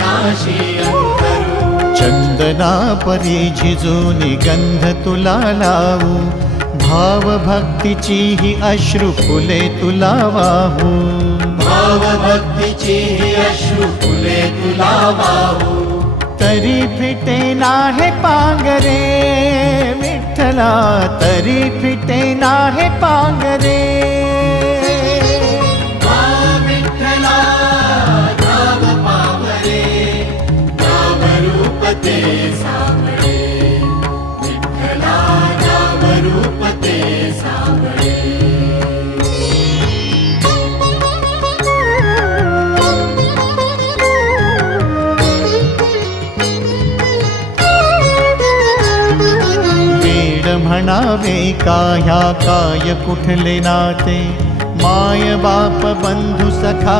विनाशी अंतरू। चंदना परी झिजूनी गंध तुला लावू, भाव भक्तीची ही अश्रु फुले तुला वाहू। भाव भक्तीची ही अश्रु फुले तुला वाहू। तरी फिटे नाहे पांगरे विठ्ठला, तरी फिटे नाहे पांगरे। विठ्ठला नाम पावरे, नाम रूप ते सावळे। विठ्ठला नाम रूप ते सावळे। म्हणावे काह्या काय कुठले नाते, माय बाप बंधु सखा